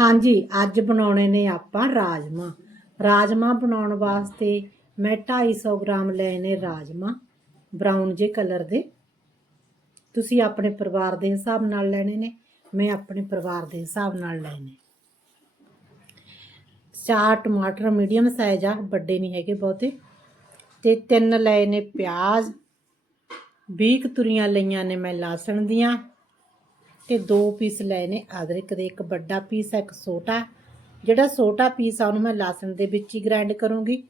ਹਾਂਜੀ, ਅੱਜ ਬਣਾਉਣੇ ਨੇ ਆਪਾਂ ਰਾਜਮਾ। ਰਾਜਮਾ ਬਣਾਉਣ ਵਾਸਤੇ ਮੈਂ 250 ਗ੍ਰਾਮ ਲਏ ਨੇ ਰਾਜਮਾ, ਬਰਾਊਨ ਜੇ ਕਲਰ ਦੇ। ਤੁਸੀਂ ਆਪਣੇ ਪਰਿਵਾਰ ਦੇ ਹਿਸਾਬ ਨਾਲ ਲੈਣੇ ਨੇ, ਮੈਂ ਆਪਣੇ ਪਰਿਵਾਰ ਦੇ ਹਿਸਾਬ ਨਾਲ ਲਏ ਨੇ। ਚਾਰ ਟਮਾਟਰ ਮੀਡੀਅਮ ਸਾਈਜ਼ ਆ, ਵੱਡੇ ਨਹੀਂ ਹੈਗੇ ਬਹੁਤੇ। ਤੇ ਤਿੰਨ ਲਏ ਨੇ ਪਿਆਜ਼ 20 ਕੁ ਤੁਰੀਆਂ ਲਈਆਂ ਨੇ ਮੈਂ ਲਸਣ ਦੀਆਂ। ਤੇ ਦੋ ਪੀਸ ਲਏ ਨੇ। ਅਦਰਕ ਦੇ ਇੱਕ ਵੱਡਾ ਪੀਸ ਹੈ, ਇੱਕ ਛੋਟਾ ਜਿਹੜਾ ਛੋਟਾ ਪੀਸ ਆ, ਉਹਨੂੰ ਮੈਂ ਲਸਣ ਦੇ ਵਿੱਚ ਹੀ ਗ੍ਰਾਈਂਡ ਕਰੂੰਗੀ।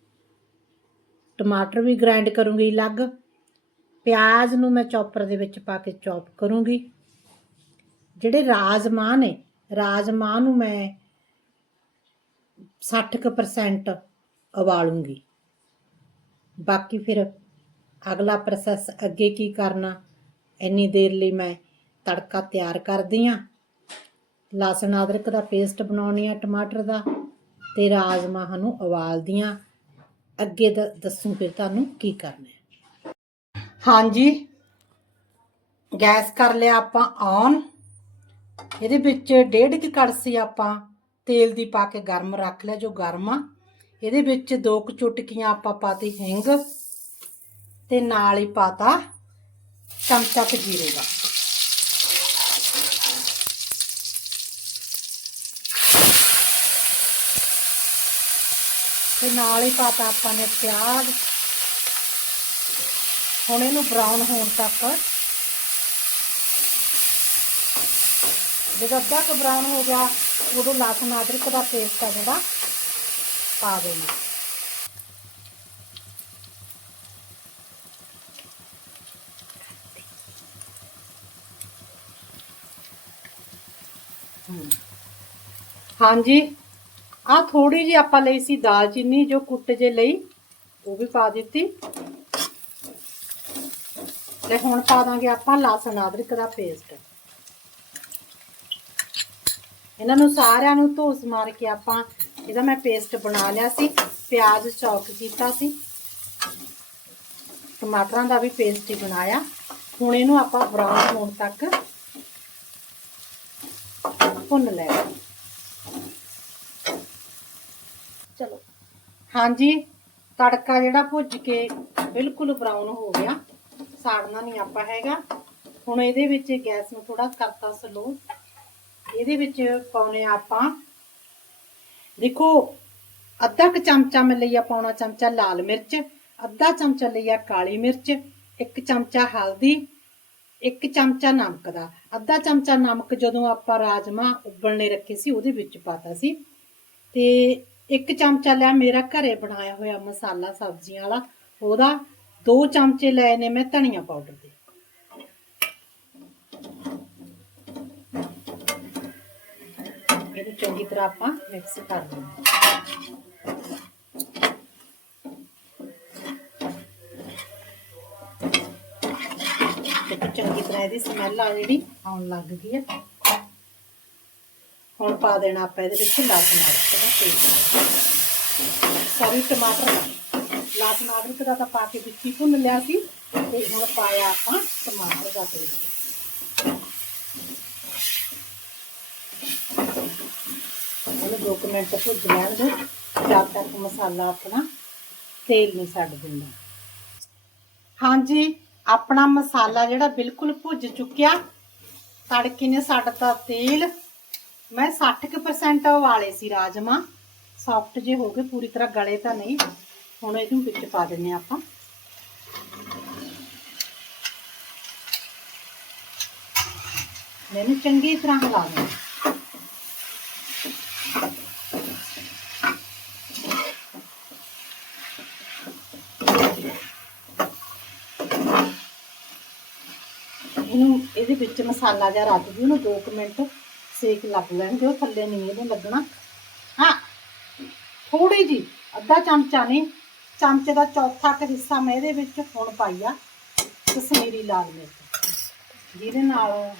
ਟਮਾਟਰ ਵੀ ਗ੍ਰਾਈਂਡ ਕਰੂੰਗੀ ਅਲੱਗ। ਪਿਆਜ਼ ਨੂੰ ਮੈਂ ਚੌਪਰ ਦੇ ਵਿੱਚ ਪਾ ਕੇ ਚੌਪ ਕਰੂੰਗੀ। ਜਿਹੜੇ ਰਾਜਮਾਂਹ ਨੇ ਰਾਜਮਾਂ ਨੂੰ ਮੈਂ 60% ਉਬਾਲੂੰਗੀ। ਬਾਕੀ ਫਿਰ ਅਗਲਾ ਪ੍ਰੋਸੈਸ ਅੱਗੇ ਕੀ ਕਰਨਾ, ਇੰਨੀ ਦੇਰ ਲਈ ਮੈਂ ਤੜਕਾ ਤਿਆਰ ਕਰਦੀ ਆ। ਲਸਣ ਅਦਰਕ ਦਾ ਪੇਸਟ ਬਣਾਉਣੀ ਆ, ਟਮਾਟਰ ਦਾ ਤੇ ਰਾਜਮਾਹਾਂ ਨੂੰ ਉਬਾਲਦੀ ਆ। ਅੱਗੇ ਦ- ਦੱਸੂ ਫਿਰ ਤੁਹਾਨੂੰ ਕੀ ਕਰਨਾ ਹਾਂਜੀ। ਗੈਸ ਕਰ ਲਿਆ ਆਪਾਂ ਔਨ ਇਹਦੇ ਵਿੱਚ ਡੇਢ ਕੁ ਕੜਸੀ ਆਪਾਂ, ਤੇਲ ਦੀ ਪਾ ਕੇ ਗਰਮ ਰੱਖ ਲਿਆ ਜੋ ਗਰਮ ਆ। ਇਹਦੇ ਵਿੱਚ ਦੋ ਕੁ ਚੁਟਕੀਆਂ ਆਪਾਂ ਪਾਤੀ ਹਿੰਗ ਤੇ ਨਾਲ ਹੀ ਪਾਤਾ ਚਮਚਾ ਕੁ ਜੀਰੇ ਦਾ। ਤੇ ਨਾਲ ਹੀ ਪਾਤਾ ਆਪਾਂ ਨੇ ਪਿਆਜ਼। ਹੁਣ ਇਹਨੂੰ ਬਰਾਊਨ ਹੋਣ ਤੱਕ। ਜਦੋਂ ਅੱਧਾ ਕੁ ਬਰਾਊਨ ਹੋ ਗਿਆ, ਉਦੋਂ ਲਸਣ, ਅਦਰਕ ਦਾ ਪੇਸਟ ਆ ਜਿਹੜਾ, ਪਾ ਦੇਣਾ। ਹਾਂਜੀ। ਆ ਥੋੜੀ ਜਿਹੀ ਆਪਾਂ ਲਈ ਸੀ ਦਾਲਚੀਨੀ, ਜੋ ਕੁੱਟ ਜੇ ਲਈ, ਉਹ ਵੀ ਪਾ ਦਿੱਤੀ। ਤੇ ਹੁਣ ਪਾ ਦਾਂਗੇ ਆਪਾਂ ਲਸਣ ਅਦਰਕ ਦਾ ਪੇਸਟ ਇਹਨਾਂ ਨੂੰ ਸਾਰਿਆਂ ਨੂੰ ਧੋਸ ਮਾਰ ਕੇ ਆਪਾਂ ਇਹਦਾ ਮੈਂ ਪੇਸਟ ਬਣਾ ਲਿਆ ਸੀ, ਪਿਆਜ਼ ਚੌਕ ਕੀਤਾ ਸੀ। ਟਮਾਟਰਾਂ ਦਾ ਵੀ ਪੇਸਟ ਹੀ ਬਣਾਇਆ। ਹੁਣ ਇਹਨੂੰ ਆਪਾਂ ਬਰਾਊਨ ਹੋਣ ਤੱਕ ਭੁੰਨ ਲੈਣਾ। ਚਲੋ। ਹਾਂਜੀ, ਤੜਕਾ ਜਿਹੜਾ ਭੁੱਜ ਕੇ ਬਿਲਕੁਲ ਬਰਾਊਨ ਹੋ ਗਿਆ। ਸਾੜਨਾ ਨਹੀਂ ਆਪਾਂ ਹੈਗਾ। ਹੁਣ ਇਹਦੇ ਵਿੱਚ ਗੈਸ ਨੂੰ ਥੋੜਾ ਕਰਤਾ ਸਲੋ ਇਹਦੇ ਵਿੱਚ ਪਾਉਨੇ ਆਪਾਂ। ਦੇਖੋ, ਅੱਧਾ ਕੁ ਚਮਚਾ ਮੈਂ ਲਈਆ ਪਾਉਣਾ ਚਮਚਾ ਲਾਲ ਮਿਰਚ, ਅੱਧਾ ਚਮਚਾ ਲਈਆ ਕਾਲੀ ਮਿਰਚ, ਇੱਕ ਚਮਚਾ ਹਲਦੀ, ਇੱਕ ਚਮਚਾ ਨਮਕ ਦਾ। ਅੱਧਾ ਚਮਚਾ ਨਮਕ ਜਦੋਂ ਆਪਾਂ ਰਾਜਮਾ ਉਬਲਣੇ ਰੱਖੇ ਸੀ, ਉਹਦੇ ਵਿੱਚ ਪਾਤਾ ਸੀ। ਤੇ ਇੱਕ ਚਮਚਾ ਲਿਆ ਮੇਰਾ ਘਰੇ ਬਣਾਇਆ ਹੋਇਆ ਮਸਾਲਾ ਸਬਜ਼ੀਆਂ ਵਾਲਾ, ਉਹਦਾ ਦੋ ਚਮਚੇ ਲਏ ਨੇ ਮੈਂ ਧਨੀਆ ਪਾਊਡਰ ਦੇ। ਇਹਨੂੰ ਚੰਗੀ ਤਰ੍ਹਾਂ ਆਪਾਂ ਮਿਕਸ ਕਰ ਲੈਣਾ ਚੰਗੀ ਤਰ੍ਹਾਂ ਇਹਦੀ ਸਮੈਲ ਆ ਜਿਹੜੀ ਆਉਣ ਲੱਗ ਗਈ ਹੈ। ਹੁਣ ਪਾ ਦੇਣਾ ਆਪਾਂ ਇਹਦੇ ਵਿੱਚ ਲਸਣ ਅਦਰਕ ਦਾ ਪੇਸਟ ਸੌਰੀ ਟਮਾਟਰ ਲਸਣ ਅਦਰਕ ਦਾ ਤਾਂ ਪਾ ਕੇ ਵਿੱਚ ਹੀ ਭੁੰਨ ਲਿਆ ਸੀ, ਤੇ ਹੁਣ ਪਾਇਆ ਆਪਾਂ ਟਮਾਟਰ ਦਾ ਪੇਸਟ ਇਹਨੂੰ ਦੋ ਕੁ ਮਿੰਟ ਭੁੱਜ ਲੈਣ ਦਿਓ ਜਦ ਤੱਕ ਮਸਾਲਾ ਆਪਣਾ ਤੇਲ ਨਹੀਂ ਛੱਡ ਦਿੰਦਾ ਹਾਂਜੀ, ਆਪਣਾ ਮਸਾਲਾ ਜਿਹੜਾ ਬਿਲਕੁਲ ਭੁੱਜ ਚੁੱਕਿਆ, ਤੜਕੇ ਨੇ ਛੱਡਤਾ ਤੇਲ ਮੈਂ 60% ਉਬਾਲੇ ਸੀ ਰਾਜਮਾ। ਸੌਫਟ ਜੇ ਹੋ ਗਏ, ਪੂਰੀ ਤਰ੍ਹਾਂ ਗਲੇ ਤਾਂ ਨਹੀਂ। ਹੁਣ ਇਹਨੂੰ ਵਿੱਚ ਪਾ ਦਿੰਨੇ ਆਪਾਂ। ਮੈਨੂੰ ਚੰਗੀ ਤਰ੍ਹਾਂ ਹਿਲਾ ਦੇਣਾ ਇਹਨੂੰ ਇਹਦੇ ਵਿੱਚ ਮਸਾਲਾ ਜਿਹਾ ਰੱਖ ਦਿਓ ਨੂੰ 2 ਮਿੰਟ। ਸੇਕ ਲੱਗ ਲੈਣਗੇ ਉਹ ਥੱਲੇ ਨਹੀਂ ਇਹਨੂੰ ਲੱਗਣਾ। ਹਾਂ ਥੋੜੀ ਜੀ ਅੱਧਾ ਚਮਚਾ ਨਹੀਂ, ਚਮਚੇ ਦਾ ਚੌਥਾ ਕੁ ਹਿੱਸਾ ਮੈਂ ਇਹਦੇ ਵਿੱਚ ਹੁਣ ਪਾਈ ਆ ਕਸ਼ਮੀਰੀ ਲਾਲ ਮਿਰਚ। ਜਿਹਦੇ ਨਾਲ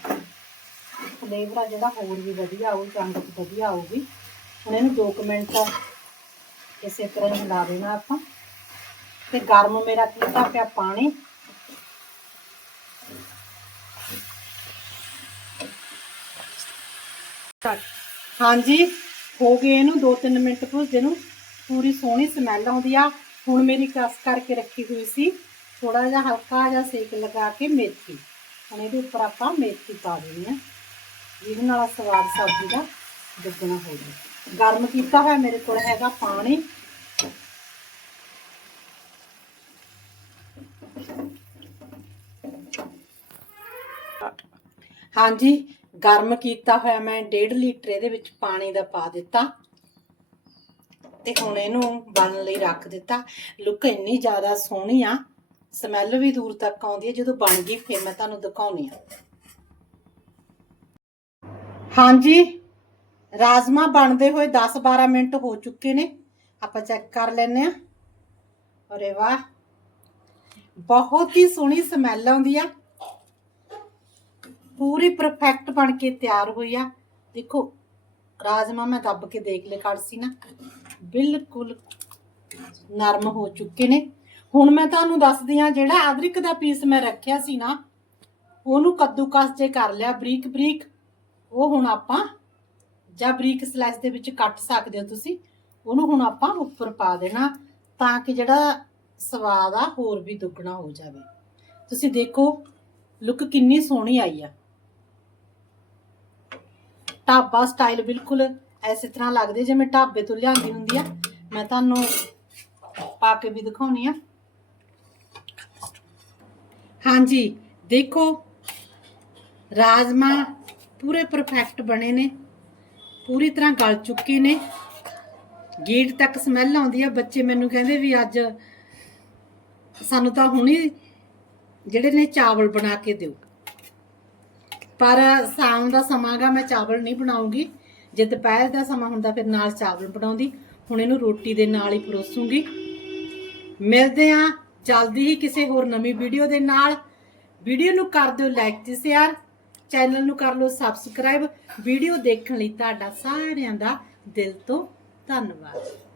ਫਲੇਵਰ ਆ ਜਿਹੜਾ ਹੋਰ ਵੀ ਵਧੀਆ ਆਊ ਰੰਗਤ ਵਧੀਆ ਆਊਗੀ। ਹੁਣ ਇਹਨੂੰ 2 ਮਿੰਟ ਇਸੇ ਤਰ੍ਹਾਂ ਹੀ ਲਾ ਦੇਣਾ ਆਪਾਂ। ਤੇ ਗਰਮ ਮੇਰਾ ਕੀਤਾ ਪਿਆ ਪਾਣੀ। ਹਾਂਜੀ, ਹੋ ਗਏ ਇਹਨੂੰ 2-3 ਮਿੰਟ ਭੁੱਜਦੇ ਨੂੰ। ਪੂਰੀ ਸੋਹਣੀ ਸਮੈਲ ਆਉਂਦੀ ਆ। ਹੁਣ ਮੇਰੀ ਕਸ ਕਰਕੇ ਰੱਖੀ ਹੋਈ ਸੀ। ਥੋੜਾ ਜਿਹਾ ਹਲਕਾ ਜਿਹਾ ਸੇਕ ਲਗਾ ਕੇ ਮੇਥੀ। ਹੁਣ ਇਹਦੇ ਉੱਪਰ ਆਪਾਂ ਮੇਥੀ ਪਾ ਦੇਣੀ ਆ। ਜਿਹਦੇ ਨਾਲ ਸਵਾਦ ਸਬਜ਼ੀ ਦਾ ਦੁੱਗਣਾ ਹੋ ਜਾਵੇ। ਗਰਮ ਕੀਤਾ ਹੋਇਆ ਮੇਰੇ ਕੋਲ ਹੈਗਾ ਪਾਣੀ। ਹਾਂਜੀ ਗਰਮ ਕੀਤਾ ਹੋਇਆ ਮੈਂ 1.5 ਲੀਟਰ ਇਹਦੇ ਵਿੱਚ ਪਾਣੀ ਦਾ ਪਾ ਦਿੱਤਾ। ਤੇ ਹੁਣ ਇਹਨੂੰ ਬਣਨ ਲਈ ਰੱਖ ਦਿੱਤਾ। ਲੁੱਕ ਇੰਨੀ ਜ਼ਿਆਦਾ ਸੋਹਣੀ ਆ। ਸਮੈਲ ਵੀ ਦੂਰ ਤੱਕ ਆਉਂਦੀ ਹੈ ਜਦੋਂ ਬਣ ਗਈ, ਫਿਰ ਮੈਂ ਤੁਹਾਨੂੰ ਦਿਖਾਉਣੀ ਆ। ਹਾਂਜੀ, ਰਾਜਮਾ ਬਣਦੇ ਹੋਏ 10-12 ਮਿੰਟ ਹੋ ਚੁੱਕੇ ਨੇ। ਆਪਾਂ ਚੈੱਕ ਕਰ ਲੈਨੇ ਆ। ਅਰੇ ਵਾਹ! ਬਹੁਤ ਹੀ ਸੋਹਣੀ ਸਮੈਲ ਆਉਂਦੀ ਆ। ਪੂਰੀ ਪਰਫੈਕਟ ਬਣ ਕੇ ਤਿਆਰ ਹੋਈ ਆ। ਦੇਖੋ, ਰਾਜਮਾ ਮੈਂ ਦੱਬ ਕੇ ਦੇਖ ਲਿਆ ਕੜਸੀ ਨਾ। ਬਿਲਕੁਲ ਨਰਮ ਹੋ ਚੁੱਕੇ ਨੇ। ਹੁਣ ਮੈਂ ਤੁਹਾਨੂੰ ਦੱਸਦੀ ਆ ਜਿਹੜਾ ਅਦਰਕ ਦਾ ਪੀਸ ਮੈਂ ਰੱਖਿਆ ਸੀ ਨਾ, ਉਹਨੂੰ ਕੱਦੂਕਸ ਜੇ ਕਰ ਲਿਆ ਬਰੀਕ ਬਰੀਕ, ਉਹ ਹੁਣ ਆਪਾਂ ਜਾਂ ਬਰੀਕ ਸਲਾਈਸ ਦੇ ਵਿੱਚ ਕੱਟ ਸਕਦੇ ਹੋ ਤੁਸੀਂ, ਉਹਨੂੰ ਹੁਣ ਆਪਾਂ ਉੱਪਰ ਪਾ ਦੇਣਾ ਤਾਂ ਕਿ ਜਿਹੜਾ ਸਵਾਦ ਆ ਹੋਰ ਵੀ ਦੁੱਗਣਾ ਹੋ ਜਾਵੇ। ਤੁਸੀਂ ਦੇਖੋ ਲੁੱਕ ਕਿੰਨੀ ਸੋਹਣੀ ਆਈ ਆ। ਢਾਬਾ ਸਟਾਈਲ ਬਿਲਕੁਲ ਐਸੇ ਤਰ੍ਹਾਂ ਲੱਗਦੇ ਜਿਵੇਂ ਢਾਬੇ ਤੋਂ ਲਿਆਂਦੀ ਹੁੰਦੀ ਆ। ਮੈਂ ਤੁਹਾਨੂੰ ਪਾ ਕੇ ਵੀ ਦਿਖਾਉਣੀ ਆ। ਹਾਂਜੀ, ਦੇਖੋ, ਰਾਜਮਾ ਪੂਰੇ ਪਰਫੈਕਟ ਬਣੇ ਨੇ। ਪੂਰੀ ਤਰ੍ਹਾਂ ਗਲ ਚੁੱਕੇ ਨੇ। ਗੇਟ ਤੱਕ ਸਮੈਲ ਆਉਂਦੀ ਆ। ਬੱਚੇ ਮੈਨੂੰ ਕਹਿੰਦੇ ਵੀ ਅੱਜ ਸਾਨੂੰ ਤਾਂ ਹੁਣੀ ਜਿਹੜੇ ਨੇ ਚਾਵਲ ਬਣਾ ਕੇ ਦਿਓ। ਪਰ ਸ਼ਾਮ ਦਾ ਸਮਾਂਗਾ ਮੈਂ ਚਾਵਲ ਨਹੀਂ ਬਣਾਉਂਗੀ। ਜੇ ਦੁਪਹਿਰ ਦਾ ਸਮਾਂ ਹੁੰਦਾ, ਫਿਰ ਨਾਲ ਚਾਵਲ ਬਣਾਉਂਦੀ। ਹੁਣ ਇਹਨੂੰ ਰੋਟੀ ਦੇ ਨਾਲ ਹੀ ਪਰੋਸੂੰਗੀ। ਮਿਲਦੇ ਆ ਜਲਦੀ ਹੀ ਕਿਸੇ ਹੋਰ ਨਵੀਂ ਵੀਡੀਓ ਦੇ ਨਾਲ। ਵੀਡੀਓ ਨੂੰ ਕਰ ਦਿਓ ਲਾਈਕ ਤੇ ਸ਼ੇਅਰ ਚੈਨਲ ਨੂੰ ਕਰ ਲਓ ਸਬਸਕ੍ਰਾਈਬ ਵੀਡੀਓ ਦੇਖਣ ਲਈ ਤੁਹਾਡਾ ਸਾਰਿਆਂ ਦਾ ਦਿਲ ਤੋਂ ਧੰਨਵਾਦ।